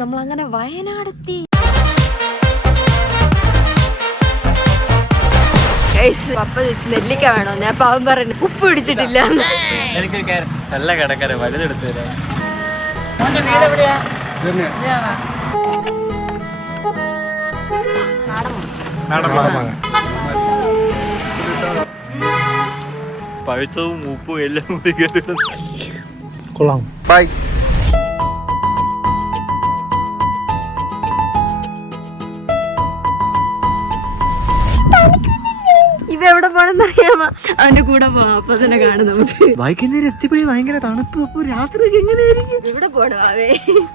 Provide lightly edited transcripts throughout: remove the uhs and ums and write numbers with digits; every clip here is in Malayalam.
നമ്മൾ അങ്ങനെ വയനാടെത്തി. പപ്പ ചോദിച്ചു നെല്ലിക്ക വേണോ, ഞാൻ പാവം പറഞ്ഞു ഉപ്പ് പിടിച്ചിട്ടില്ല. എനിക്ക് നല്ല കടക്കാരെ വലുതെടുത്തു തരാം. പഴുത്തവും ഉപ്പും എല്ലാം കൂടി കൊള്ളാം. ബൈ. ഇവ എവിടെ പോണെന്നറിയാമോ? അവന്റെ കൂടെ പോവാം, അപ്പൊ തന്നെ കാണും നമുക്ക്. വൈകുന്നേരം എത്തിപ്പോയി ഭയങ്കര തണുപ്പ്. അപ്പൊ രാത്രി എങ്ങനെയായിരിക്കും? ഇവിടെ പോണോ അവേ?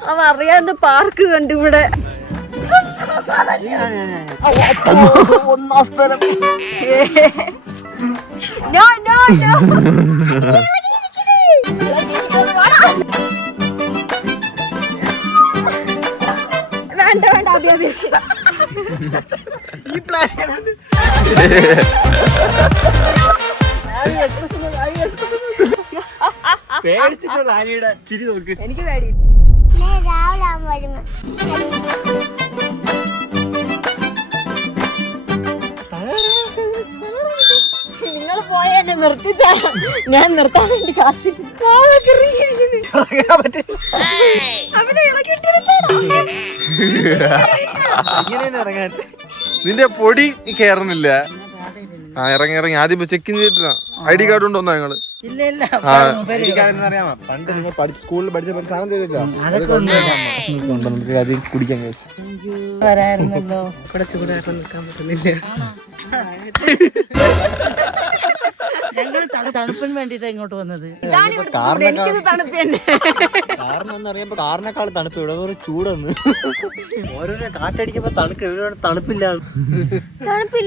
അവ അറിയാണ്ട് പാർക്ക് കണ്ടു ഇവിടെ. ഒന്നാം സ്ഥലം. No, no, no. വേണ്ട വേണ്ട, അതെ അതെ. ഈ പ്ലാൻ പേടിച്ചിട്ടുള്ള ആനയുടെ ചിരി നോക്ക്. എനിക്ക് പേടി. നിങ്ങൾ പോയ എന്നെ നിർത്തിച്ച ഞാൻ നിർത്താൻ വേണ്ടി കാത്തിരിക്കുന്നു. നിന്റെ പൊടി കേറുന്നില്ല. ആ ഇറങ്ങി ഇറങ്ങി ആദ്യം ചെക്ക് ചെയ്തിട്ടാ. ID കാർഡ് ഉണ്ടോ ഞങ്ങള്? പണ്ട് നിങ്ങൾ സ്കൂളിൽ പഠിച്ച സാധനം കുടിക്കാൻ വരായിരുന്നല്ലോ. ഇവിടെ ചൂടായിട്ട് നിൽക്കാൻ പറ്റുന്നില്ല. ഞങ്ങൾ തണുപ്പിന് വേണ്ടിട്ടാ ഇങ്ങോട്ട് വന്നത്. കാരണം എന്നറിയുമ്പോ കാറിനേക്കാൾ തണുപ്പ് ഇവിടെ ഒരു ചൂടൊന്ന് ഓരോരോ കാറ്റടിക്കുമ്പോ തണുപ്പ് ഇവിടെ തണുപ്പില്ല.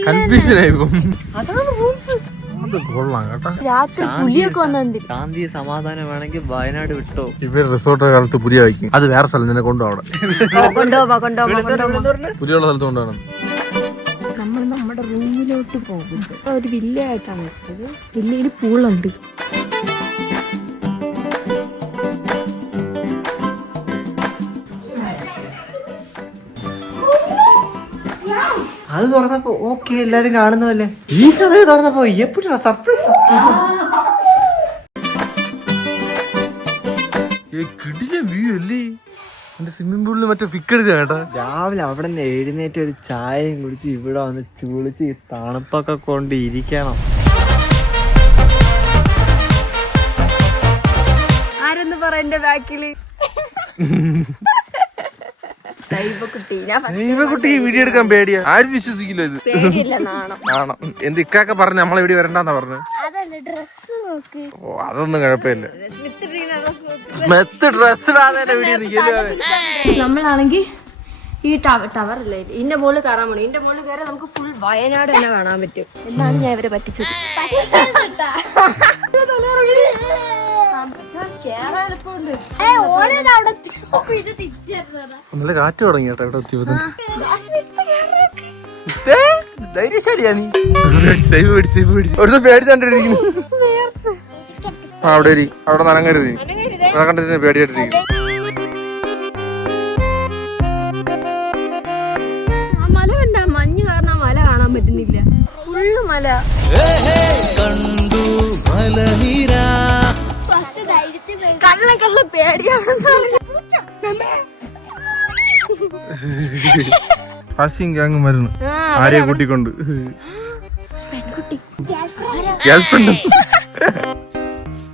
കൺഫ്യൂഷൻ ആയിപ്പോ. അതാണ് റൂൾസ്. രാത്രി പുലിയൊക്കെ വന്നു. ശാന്തി സമാധാനം വേണമെങ്കിൽ വയനാട് വിട്ടോ. ഇവർ റിസോർട്ട് കാലത്ത് പുലിയ വയ്ക്കും. അത് വേറെ സ്ഥലം നിന്നെ കൊണ്ടുപോകും. പുലിയുള്ള സ്ഥലത്ത് കൊണ്ടുപോകണം. നമ്മൾ നമ്മുടെ റൂമിലോട്ട് പോകും. ഒരു വില്ലയായിട്ടാണ് വെച്ചത്. വില്ലയിൽ പൂളുണ്ട്. അത് തുറന്നപ്പോ ഓക്കെ എല്ലാരും കാണുന്നതല്ലേ. ഈ കഥ തുറന്നപ്പോ എപ്പോഴാ സർപ്രൈസ്. കിടില വ്യൂ അല്ലേ. എന്റെ സ്വിമ്മിംഗ് പൂളിൽ മറ്റേ പിക്ക് എടുക്കുക കേട്ടാ. രാവിലെ അവിടെ നിന്ന് എഴുന്നേറ്റ് ഒരു ചായയും കുടിച്ച് ഇവിടെ വന്ന് ചുളിച്ച് തണുപ്പൊക്കെ കൊണ്ട് ഇരിക്കണം. ആരെന്ന് പറ എന്റെ ബാക്കില് കുട്ടി വീഡിയോ എടുക്കാൻ പേടിയാ. ആരും വിശ്വസിക്കില്ല ഇത്. ആണോ? എന്ത് ഇക്കാക്കെ പറഞ്ഞ നമ്മളെ ഇവിടെ വരണ്ടെന്നാ പറഞ്ഞു. ഓ അതൊന്നും കുഴപ്പമില്ല. നമ്മളാണെങ്കിൽ ഈ ടവർ ഇല്ലേ, ഇതിന്റെ മുകളിൽ കയറാൻ പോണു. ഇതിന്റെ മുകളിൽ കയറി നമുക്ക് ഫുൾ വയനാട് തന്നെ കാണാൻ പറ്റും. എന്നാണ് ഞാൻ ഇവരെ പറ്റിച്ചത്. നല്ല കാറ്റ് തുടങ്ങി കേട്ടോ ഇവിടെ എത്തിയപ്പോ. ധൈര്യശാലിയാ നീ. ഒരു പേടിച്ചാണ്ടിരിക്കുന്നു. അവിടെ അവിടെ നനങ്ങരുത്. അവിടെ കണ്ടിട്ട് പേടിയായിട്ടിരിക്കും. മല കണ്ട മഞ്ഞ് കാരണം മല കാണാൻ പറ്റുന്നില്ല. ഫുള്ള് മല. കള്ള പേടിയാണ്. ഗ്യാങ് മരുന്ന് ആരെയെ കൂട്ടിക്കൊണ്ട്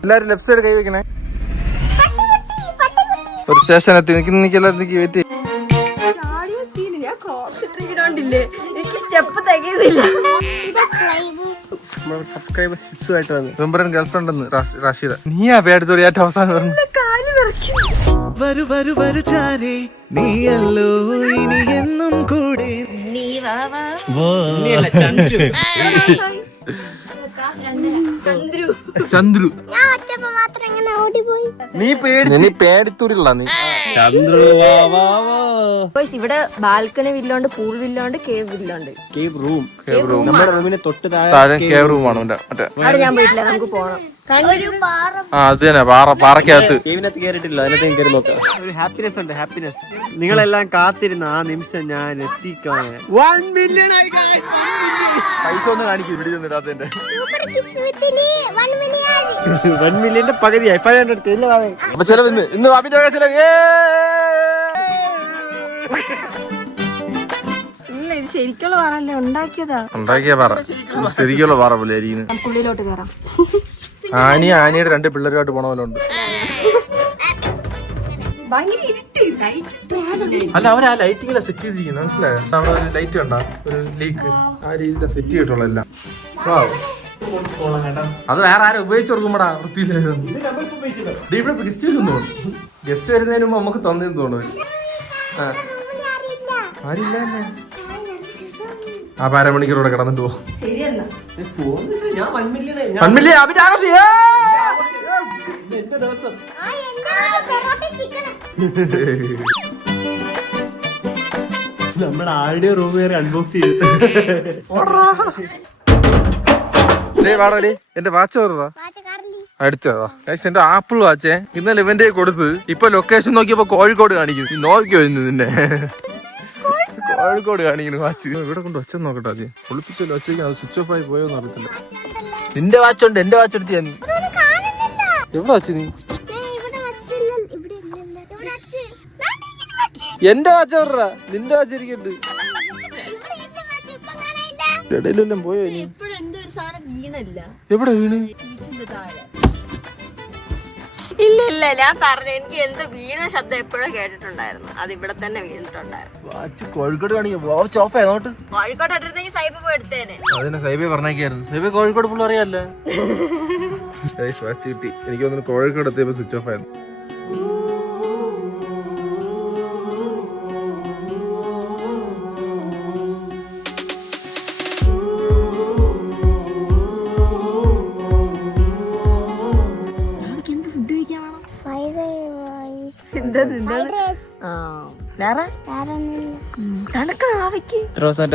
എല്ലാരും ലെഫ്റ്റ് സൈഡ് കൈ വെക്കണേ. ഒരു സ്റ്റേഷൻ എത്തി. നിൽക്കി വെയിറ്റ്. എനിക്ക് സ്റ്റെപ്പ് തികയുന്നില്ല. ഗേൾഫ്രണ്ട് റാഷിദ. നീയാ പേടിത്തോടി ഏറ്റവും അവസാനം പറഞ്ഞു. വരു വരു വരു ചാരേ നീയല്ലോ ഇനി എന്നും കൂടെ. ചന്ദ്രു നീ പേടി നീ പേടിത്തൂരില്ല നീ. ചന്ദ്രു വാ വാ വാ. Guys, ഇവിടെ ബാൽക്കണി വില്ലുണ്ട്, പൂൾ വില്ലുണ്ട്, കേവ് വില്ലുണ്ട്. Cave room. റൂം നമ്മുടെ റൂമിന് തൊട്ട് താഴെ കേവ് റൂമാണ് മറ്റേ. അവിടെ ഞാൻ പോയിട്ടില്ല, നമുക്ക് പോണം. അത് തന്നെ പാറക്കകത്ത്. കേവിനകത്ത് കയറിയിട്ടില്ല, അതിനകത്ത് കയറി നോക്കാം. ഒരു ഹാപ്പിനെസ് ഉണ്ട്, ഹാപ്പിനെസ്. നിങ്ങളെല്ലാം കാത്തിരുന്ന ആ നിമിഷം ഞാൻ എത്തിക്കാൻ 1 മില്യൺ ആയി guys, 1 മില്യൺ. പൈസ ഒന്ന് കാണിക്കും ഇവിടെ ഇടാത്തതിന്റെ. 1 മില്യന്റെ പകുതിയായി 500 ഇല്ല വാവേ. അപ്പൊ ചെലവ് ഇന്ന് വാപ്പിന്റെ ചെലവ്. ഇല്ല, ഇത് ശരിക്കുള്ള പാറല്ലേ, ഉണ്ടാക്കിയ പാറ, ശരിക്കുള്ള പാറ പോലെ ആയിരിക്കും. ഉള്ളിലോട്ട് കയറാം. ആനിയുടെ 2 പിള്ളേരുമായിട്ട് പോണ പോലെ ഉണ്ട്. അല്ല, അവർ ആ ലൈറ്റിങ്ങിലെ സെറ്റ് ചെയ്തിരിക്കുന്നത് മനസ്സിലായോ? അവിടെ ഒരു ലൈറ്റ് കണ്ട, ഒരു ലീക്ക് ആ രീതിയിലെ സെറ്റ് ചെയ്തിട്ടുള്ള എല്ലാം. അത് വേറെ ആരും ഉപയോഗിച്ച് കൊടുക്കുമ്പോടാ വൃത്തിയില്ല. ഇവിടെ ഗസ്റ്റ് വരുന്നു, ഗസ്റ്റ് വരുന്നതിന് മുമ്പ് നമുക്ക് തന്നെന്ന് തോന്നുന്നു. ആരില്ല തന്നെ ആ 1/2 മണിക്കൂറോടെ കിടന്നിട്ട് പോകും. നമ്മുടെ ആരുടെ റൂം കയറി അൺബോക്സ് ചെയ്ത് എന്റെ വാച്ച് ഓർഡറാ അടുത്തതാ. എന്റെ ആപ്പിൾ വാച്ചേ ഇന്നലെ ഇവന്റെ കൊടുത്ത് ഇപ്പൊ ലൊക്കേഷൻ നോക്കിയപ്പോ കോഴിക്കോട് കാണിക്കുന്നു. നോക്കിയോ ഇന്ന് നിന്നെ കോഴിക്കോട് കാണിക്കുന്നു വാച്ച്. ഇവിടെ കൊണ്ട് വെച്ച നോക്കട്ടെ, ആദ്യം ഒളിപ്പിച്ചല്ലോ വെച്ചേക്കാൻ. അത് സ്വിച്ച് ഓഫ് ആയി പോയോന്ന് അറിയത്തില്ല. നിന്റെ വാച്ച് ഉണ്ട്, എന്റെ വാച്ച് എടുത്തിയാ നീ എവിടെ വെച്ച്? നീ എന്റെ വാച്ച് എവിടാ? നിന്റെ വാച്ച് ഇരിക്കണ്ട് ഇടയിലെല്ലാം പോയോ? ഇനി എവിടെ വീണ്? ഇല്ല, ഞാൻ പറഞ്ഞു, എനിക്ക് എന്ത് വീണ ശബ്ദം എപ്പോഴും കേട്ടിട്ടുണ്ടായിരുന്നു. അത് ഇവിടെ തന്നെ വീണിട്ടുണ്ടായിരുന്നു. വാച്ച് കോഴിക്കോട് കാണിക്കാം. വാച്ച് ഓഫ് ആയതോട്ട് കോഴിക്കോട് എടുത്തെങ്കിൽ സൈബ് പോയി എടുത്തേനെ. അതിനെ സൈബെ പറഞ്ഞേക്കായിരുന്നു. സൈബെ കോഴിക്കോട് ഫുൾ അറിയാല്ലേ. വാച്ച് കിട്ടി. എനിക്ക് തോന്നുന്നു കോഴിക്കോട് എത്തിയപ്പോ സ്വിച്ച് ഓഫ് ആയിരുന്നു.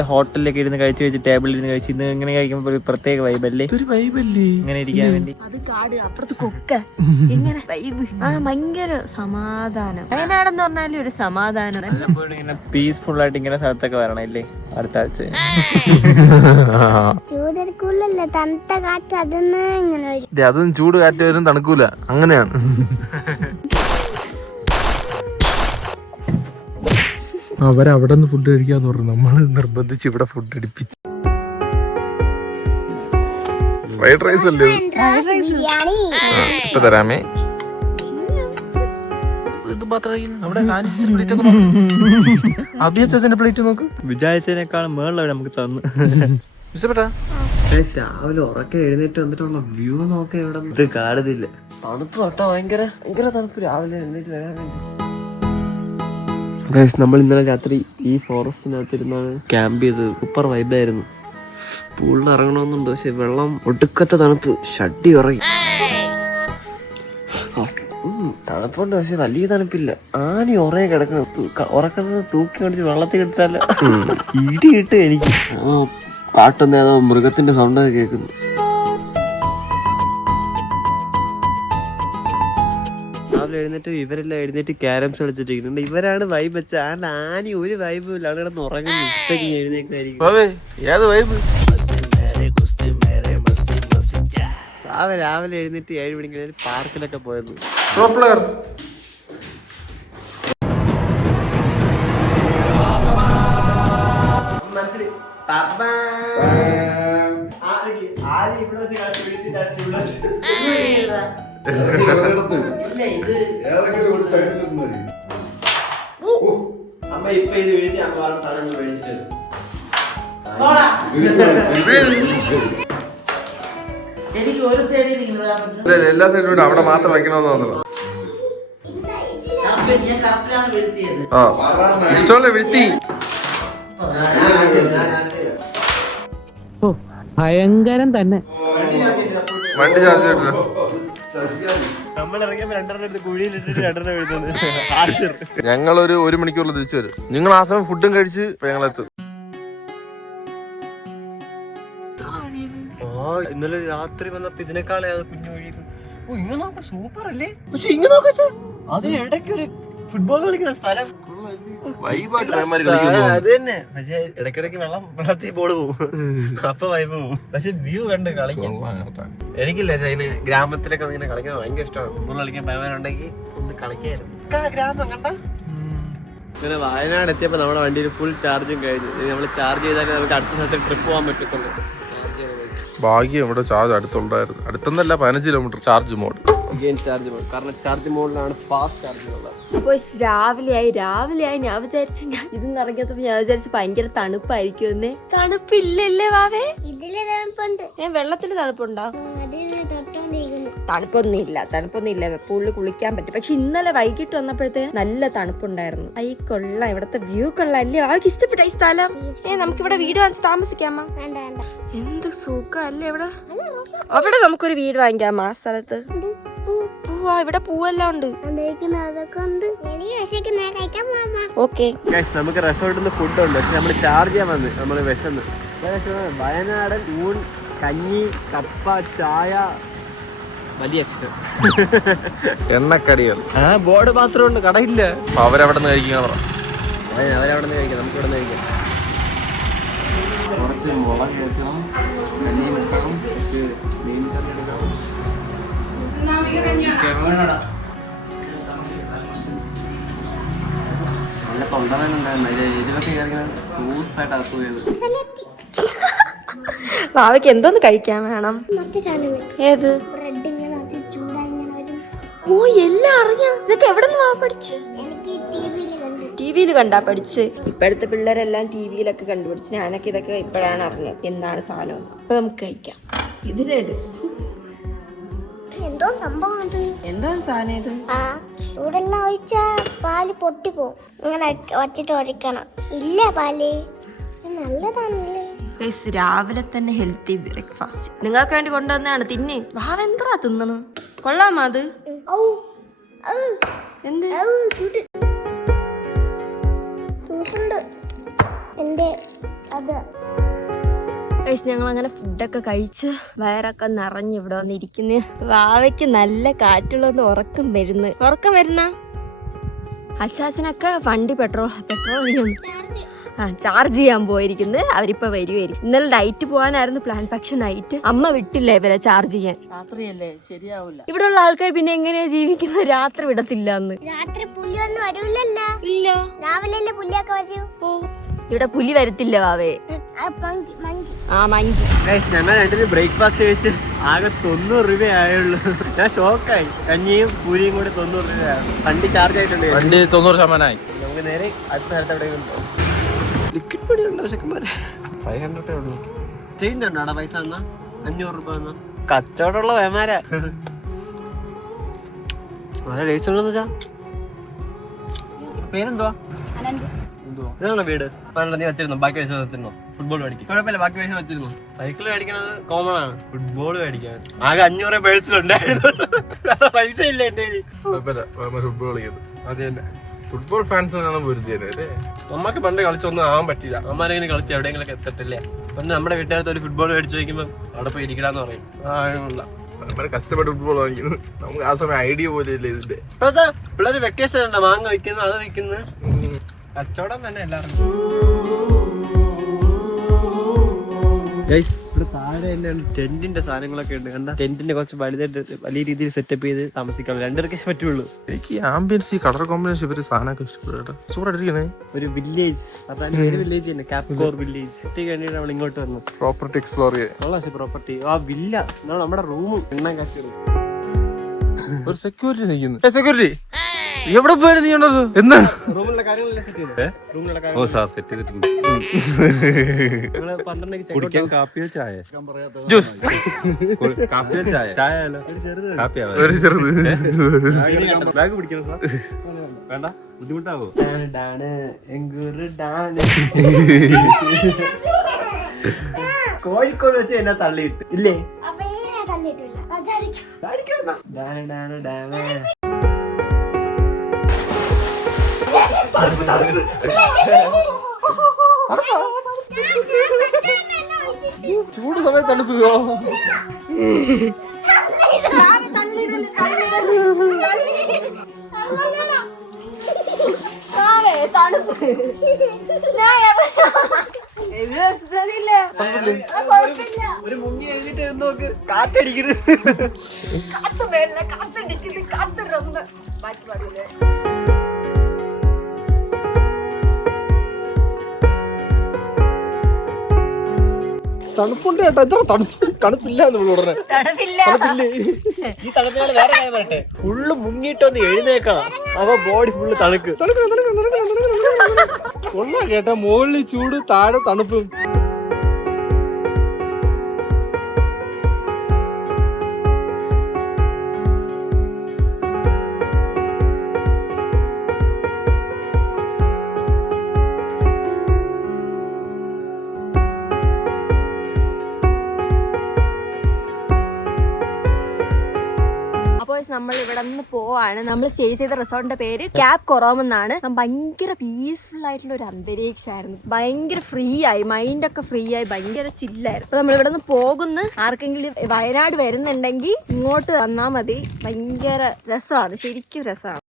ഹോട്ടലിലൊക്കെ ഇരുന്ന് കഴിച്ചു വെച്ച് ടേബിളിൽ ഇരുന്ന് കഴിച്ച് ഇന്ന് ഇങ്ങനെ കഴിക്കുമ്പോ ഒരു പ്രത്യേക വൈബല്ലേ. ഇങ്ങനെ ഇരിക്കാൻ വേണ്ടി അത് കാട് അപ്പുറത്ത് കൊക്ക ഇങ്ങനെ വൈബ്. ഭയങ്കര സമാധാനം. വയനാടെന്ന് പറഞ്ഞാലും ഒരു സമാധാനം. ഇങ്ങനെ പീസ്ഫുൾ ആയിട്ട് ഇങ്ങനെ സ്ഥലത്തൊക്കെ വരണല്ലേ അടുത്ത ആഴ്ച. അതും ചൂട് കാറ്റ് വരും, തണുക്കൂല. അങ്ങനെയാണ്. അവരവിടെ നിന്ന് ഫുഡ് കഴിക്കാന്ന് പറഞ്ഞു. നമ്മള് നിർബന്ധിച്ച് ഇവിടെ ഫുഡ് അടിപ്പിച്ചു. ഫ്രൈഡ് റൈസ് അല്ലേ ഇപ്പൊ തരാമേ. അഭിയച്ചന്റെ പ്ലേറ്റ് നോക്ക്. വിചാരിച്ചതിനേക്കാളും മേളിലാണ് നമുക്ക് തന്നു. ഇഷ്ടപ്പെട്ടാ? രാവിലെ ഉറക്കെ എഴുന്നേറ്റ് വന്നിട്ടുള്ള വ്യൂ നോക്കാൻ ഇവിടെ ഇത് കാണുന്നില്ല. തണുപ്പ് തൊട്ടാ ഭയങ്കര തണുപ്പ് രാവിലെ എഴുന്നേറ്റ് വരാൻ വേണ്ടി. നമ്മൾ ഇന്നലെ രാത്രി ഈ ഫോറസ്റ്റിനകത്തിരുന്നാണ് ക്യാമ്പ് ചെയ്തത്. സൂപ്പർ വൈബായിരുന്നു. പൂളിൽ ഇറങ്ങണമെന്നുണ്ട്, പക്ഷെ വെള്ളം ഒടുക്കത്തെ തണുപ്പ്. ഷഡ്ഡി ഉറങ്ങി. തണുപ്പുണ്ട്, പക്ഷെ വലിയ തണുപ്പില്ല. ആനി ഉറയെ കിടക്കണം. ഉറക്കത്ത് തൂക്കി കാണിച്ച് വെള്ളത്തിൽ കിട്ടാല്ല. ഇടി കിട്ടും എനിക്ക്. കാട്ടുന്ന ഏതോ മൃഗത്തിന്റെ സൗണ്ട് കേൾക്കുന്നു. എഴുന്നേറ്റ് ഇവരെല്ലാം എഴുന്നേറ്റ് ക്യാരംസ് കളിച്ചിട്ടിരിക്കുന്നുണ്ട്. ഇവരാണ് വൈബ് വെച്ച. ആനി ഒരു വൈബും ഇല്ല. അവിടെ കിടന്ന് ഉറങ്ങുന്നു. ഉച്ചക്ക് എഴുന്നേക്കായിരിക്കും. രാവിലെ എഴുന്നേറ്റ് 7 മണിക്ക് പാർക്കിലൊക്കെ പോയത്. അമ്മ ഇപ്പൊ ഇത് വീഴ്ത്തി അമ്മ വേറെ സാധനങ്ങൾ മേടിച്ചിട്ട് എനിക്ക് ഒരു സൈഡിൽ എല്ലാ സൈഡിലും അവിടെ മാത്രം വയ്ക്കണമെന്ന് തോന്നുന്നു. ഞാൻ കറക്റ്റാണ് വീഴ്ത്തിയത്. ഇഷ്ടമല്ലേ വീഴ്ത്തി? ഭയങ്കരം തന്നെ. വണ്ടി ചാർജ് ചെയ്തിട്ടില്ല. നമ്മളിറങ്ങിയപ്പോ രണ്ടെണ്ണം എടുത്ത് കുഴിയിലിട്ടിട്ട് രണ്ടെണ്ണം എഴുതുന്നത്. ഞങ്ങളൊരു 1 മണിക്കൂറിൽ തിരിച്ചു വരും. നിങ്ങൾ ആ സമയം ഫുഡും കഴിച്ച് ഞങ്ങളെത്തും. ഇന്നലെ രാത്രി വന്നപ്പോ ഇതിനേക്കാളെ കുഞ്ഞു വഴി. ഓ ഇങ്ങനെ നോക്ക സൂപ്പർ അല്ലേ? പക്ഷെ ഇങ്ങനെ നോക്ക അതിനിടയ്ക്ക് ഒരു ഫുട്ബോൾ കളിക്കുന്ന സ്ഥലം. അത് തന്നെ. പക്ഷെ ഇടയ്ക്കിടയ്ക്ക് വെള്ളത്തിൽ ബോള് പോകും, അപ്പൊ വൈബ് പോകും. പക്ഷെ വ്യൂ കണ്ട് കളിക്കാൻ എനിക്കില്ല. ചൈന ഗ്രാമത്തിലൊക്കെ ഇങ്ങനെ കളിക്കാൻ ഭയങ്കര ഇഷ്ടമാണ്. ഫുട്ബോൾ കളിക്കാൻ ഭയങ്കര ഒന്ന് കളിക്കായിരുന്നു. ഗ്രാമം കണ്ട പിന്നെ വയനാട് എത്തിയപ്പോ നമ്മുടെ വണ്ടിയിൽ ഫുൾ ചാർജും കഴിഞ്ഞു. നമ്മൾ ചാർജ് ചെയ്താലേ നമുക്ക് അടുത്ത സ്ഥലത്ത് ട്രിപ്പ് പോകാൻ പറ്റത്തുള്ളൂ. ഭാഗ്യം ഇവിടെ ചാർജ് അടുത്തുണ്ടായിരുന്നു. അടുത്തൊന്നല്ല, 15 kilometre charge mode. Charge mode, കാരണം ചാർജ് മോഡിലാണ് ഫാസ്റ്റ് ചാർജിങ് ഉള്ളത്. അപ്പൊ രാവിലെയായി ഞാൻ വിചാരിച്ചു, ഞാൻ ഇതൊന്നും ഇറങ്ങിയപ്പോ ഞാൻ വിചാരിച്ചു ഭയങ്കര തണുപ്പായിരിക്കും. തണുപ്പില്ലല്ലേ വാവേ? ഇതില് തണുപ്പുണ്ട്. വെള്ളത്തില് തണുപ്പുണ്ടോ? തണുപ്പൊന്നുമില്ല. പുള്ളി കുളിക്കാൻ പറ്റും. പക്ഷെ ഇന്നലെ വൈകിട്ട് വന്നപ്പോഴത്തേക്ക് നല്ല തണുപ്പുണ്ടായിരുന്നു. ഈ കൊള്ളാം, ഇവിടത്തെ വ്യൂ കൊള്ളാം അല്ലേ? അവർക്ക് ഇഷ്ടപ്പെട്ട ഈ സ്ഥലം. നമുക്കിവിടെ വീട് വാങ്ങിച്ച് താമസിക്കാമോ? എന്ത് സുഖം അല്ലേ ഇവിടെ. അവിടെ നമുക്കൊരു വീട് വാങ്ങിക്കാമോ ആ സ്ഥലത്ത്? ഇവിടെ പൂവെല്ലാം ഉണ്ട്. ഓക്കെ, നമുക്ക് റിസോർട്ടിൽ നിന്ന് ഫുഡ് ഉണ്ട്. പക്ഷെ നമ്മൾ ചാർജ് ചെയ്യാൻ വന്ന് നമ്മള് വിശന്ന്. വയനാടൻ ഊൺ, കഞ്ഞി, കപ്പ, ചായ, വലിയ അക്ഷരം എണ്ണക്കടികൾ. ബോർഡ് മാത്രമുണ്ട്, കടയില്ല. അവരവിടെ നിന്ന് കഴിക്കാൻ അവരവിടെ നിന്ന് കഴിക്കാം, നമുക്ക് ഇവിടെ നിന്ന് കഴിക്കാം. കുറച്ച് മുളക് കഴിക്കണം, കഞ്ഞി വെക്കണം, കുറച്ച് മീൻ കറി എടുക്കണം. നല്ല തൊണ്ടവേനുണ്ടായിരുന്നു. ഇതിലൊക്കെ സൂത്തായിട്ട് അസുഖം. ഭാവിക്ക് എന്തോന്ന് കഴിക്കാൻ വേണം? ഏത്? ഓ എല്ലാം അറിയാം. ഇതൊക്കെ എവിടെ നിന്ന് പഠിച്ച്? ടിവിയിൽ കണ്ടാ പഠിച്ച്. ഇപ്പോഴത്തെ പിള്ളേരെല്ലാം ടിവിയിലൊക്കെ കണ്ടുപിടിച്ച്. ഞാനൊക്കെ ഇതൊക്കെ ഇപ്പോഴാണ് അറിഞ്ഞത് എന്താണ് സാധനം. അപ്പൊ നമുക്ക് കഴിക്കാം. ഇതിലെടു എന്തോ സംഭവം അത്? എന്തോ സാധനം ഇത്? ചൂടെല്ലാം ഒഴിച്ചാ പാല് പൊട്ടിപ്പോവും. ഇങ്ങനെ വച്ചിട്ട് ഒഴിക്കണം. ഇല്ല പാല് നല്ലതാണല്ലേ. രാവിലെ തന്നെ ഹെൽത്തി ബ്രേക്ക്ഫാസ്റ്റ് നിങ്ങൾക്ക് വേണ്ടി കൊണ്ടുവന്നാണ്. തിന്നെ വാവ എന്താ തിന്നണ്? കൊള്ളാമോ അത്? എന്ത് ഞങ്ങൾ അങ്ങനെ ഫുഡൊക്കെ കഴിച്ച് വയറൊക്കെ നിറഞ്ഞ് ഇവിടെ വന്നിരിക്കുന്നു. വാവയ്ക്ക് നല്ല കാറ്റുള്ളതുകൊണ്ട് ഉറക്കം വരുന്ന. അച്ചാച്ചനൊക്കെ വണ്ടി പെട്രോൾ ചാർജ് ചെയ്യാൻ പോയിരിക്കുന്നത്. അവരിപ്പോ വരുമായിരിക്കും. ഇന്നലെ നൈറ്റ് പോകാനായിരുന്നു പ്ലാൻ. പക്ഷെ നൈറ്റ് അമ്മ വിട്ടില്ല ഇവരെ ചാർജ് ചെയ്യാൻ. രാത്രിയല്ലേ, ശരിയാവില്ല. ഇവിടെ ഉള്ള ആൾക്കാർ പിന്നെ എങ്ങനെയാ ജീവിക്കുന്നത്? രാത്രി വിടത്തില്ല എന്ന്. രാത്രി പുലിയൊന്നും വരൂലല്ലോ. ഇല്ല, രാവിലെ പുലിയൊക്കെ വരൂ. ഇവിടെ പുലി വരത്തില്ല വാവേ. ഞങ്ങൾ രണ്ടിന് ബ്രേക്ക്ഫാസ്റ്റ് കഴിച്ച് ആകെ 90 രൂപയായുള്ളൂ. ഞാൻ ഷോക്കായി. കഞ്ഞിയും പൂരിയും കൂടി 90 രൂപയാണ്. വണ്ടി ചാർജ് ആയിട്ടുണ്ട്. വണ്ടി 90% നമുക്ക് നേരെ അടുത്ത സ്ഥലത്ത് എവിടെയെങ്കിലും പോകും. ലിക്വിഡ് പൊടി ഉണ്ടോ ചെക്കന്മാരെ? 500 ഉള്ളൂ. ചേഞ്ച് ഉണ്ടോ പൈസ തന്നാ? 500 രൂപ തന്നാ കച്ചവടമുള്ള വേമാരാ. നല്ല ടേസ്റ്റ് ഉണ്ടെന്ന് വെച്ചാ. പേരെന്തുവാ? ഇതാണോ വീട്? നീ വെച്ചിരുന്നോ? ബാക്കി പൈസ വെച്ചിരുന്നോ? ഫുട്ബോൾ മേടിക്കും. കുഴപ്പമില്ല, ബാക്കി പൈസ വെച്ചിരുന്നു. സൈക്കിൾ മേടിക്കണത് കോമൺ ആണ്. ഫുട്ബോൾ മേടിക്കാൻ ആകെ 500 മേടിച്ചിട്ടുണ്ടായിരുന്നു. വേറെ പൈസ ഇല്ല എന്റെ കയ്യിൽ. ഫുട്ബോൾ കളിക്കുന്നത് അത് തന്നെ. ഫുട്ബോൾ ഫാൻസിനാണ് പൊരുത്തിയല്ലേ. നമ്മക്ക് പണ്ട് കളിച്ചൊന്നും ആവാൻ പറ്റില്ല. അമ്മമാരെങ്ങനെ കളിച്ച് എവിടെയെങ്കിലും എത്തട്ടില്ലേ. പണ്ട് നമ്മുടെ വീട്ടുകാരത്ത് ഒരു ഫുട്ബോൾ മേടിച്ചു ചോദിക്കുമ്പോൾ അവിടെ പോയി ഇരിക്കടാന്ന് പറയും. കഷ്ടപ്പെട്ട് ഫുട്ബോൾ വാങ്ങിക്കുന്നത്. നമുക്ക് ആ സമയം ഐഡിയ പോലെ ഇല്ല ഇതിന്റെ. പിള്ളേര് വെക്കേഷൻ ഉണ്ടോ? മാങ്ങ വിൽക്കുന്നു, അത് വിൽക്കുന്നു. കച്ചവടം തന്നെ എല്ലാവർക്കും. ഇവിടെ താഴെ തന്നെ ടെന്റിന്റെ സാധനങ്ങളൊക്കെ ഉണ്ട്. കണ്ട ടെന്റിന്റെ കുറച്ച് വലിയ രീതിയിൽ സെറ്റപ്പ് ചെയ്ത് താമസിക്കാം. 2 പേർക്കേ പറ്റുള്ളൂ. എനിക്ക് ഈ ആംബിയൻസ്, ഈ കളർ കോമ്പിനേഷൻ ഇവര് സാധനമൊക്കെ ഇഷ്ടപ്പെട്ടു. സൂപ്പറായിട്ടിരിക്കണേ. ഒരു വില്ലേജ്, വില്ലേജ് തന്നെ, കാപ്കോർ വില്ലേജ്. വേണ്ടിയിട്ട് നമ്മൾ ഇങ്ങോട്ട് വന്നു പ്രോപ്പർട്ടി എക്സ്പ്ലോർ ചെയ്യാൻ. പ്രോപ്പർട്ടി ആ വില്ല നമ്മുടെ റൂമും എണ്ണാൻ കാശ്. ഒരു സെക്യൂരിറ്റി നിൽക്കുന്നു. സെക്യൂരിറ്റി എവിടെ പോയാലും നീ ഉണ്ടത് എന്താണ്? റൂമിലുള്ള കാര്യങ്ങളെല്ലാം സെറ്റ് ചെയ്തു. കുടിക്കാൻ കാപ്പിയോ ചായ? ജ്യൂസ്, കാപ്പിയോ ചായ? ചായ ഒരു ചെറുത്. ബാഗ് പിടിക്കണം സാർ? വേണ്ട, ബുദ്ധിമുട്ടാവോ? കോഴിക്കോട് വെച്ച് എന്നെ തള്ളിയിട്ട് ഇല്ലേ? ചൂട് സമയത്ത് തണുപ്പോ? ഒരു മുങ്ങി എഴുതിട്ട് നോക്ക്, കാറ്റടിക്കുന്നത്. തണുപ്പുണ്ട് കേട്ടോ. എത്ര തണുപ്പില്ല നമ്മൾ ഉടനെ. ഈ തണുപ്പിനാണ് വേറെ കാര്യം പറയട്ടെ, ഫുള്ള് മുങ്ങിയിട്ടൊന്ന് എഴുന്നേക്കണം, അപ്പൊ ബോഡി ഫുള്ള് തണുക്ക്. കൊള്ളാ കേട്ടാ, മുകളിൽ ചൂട്, താഴെ തണുപ്പും. നമ്മൾ ഇവിടെ നിന്ന് പോവാണ്. നമ്മൾ സ്റ്റേ ചെയ്ത റിസോർട്ടിന്റെ പേര് ക്യാപ് കൊറോം എന്നാണ്. ഭയങ്കര പീസ്ഫുൾ ആയിട്ടുള്ള ഒരു അന്തരീക്ഷമായിരുന്നു. ഭയങ്കര ഫ്രീ ആയി, മൈൻഡ് ഒക്കെ ഫ്രീ ആയി, ഭയങ്കര ചില്ലായിരുന്നു. അപ്പൊ നമ്മൾ ഇവിടെ നിന്ന് പോകുന്നു. ആർക്കെങ്കിലും വയനാട് വരുന്നുണ്ടെങ്കിൽ ഇങ്ങോട്ട് വന്നാൽ മതി. ഭയങ്കര രസമാണ്, ശരിക്കും രസമാണ്.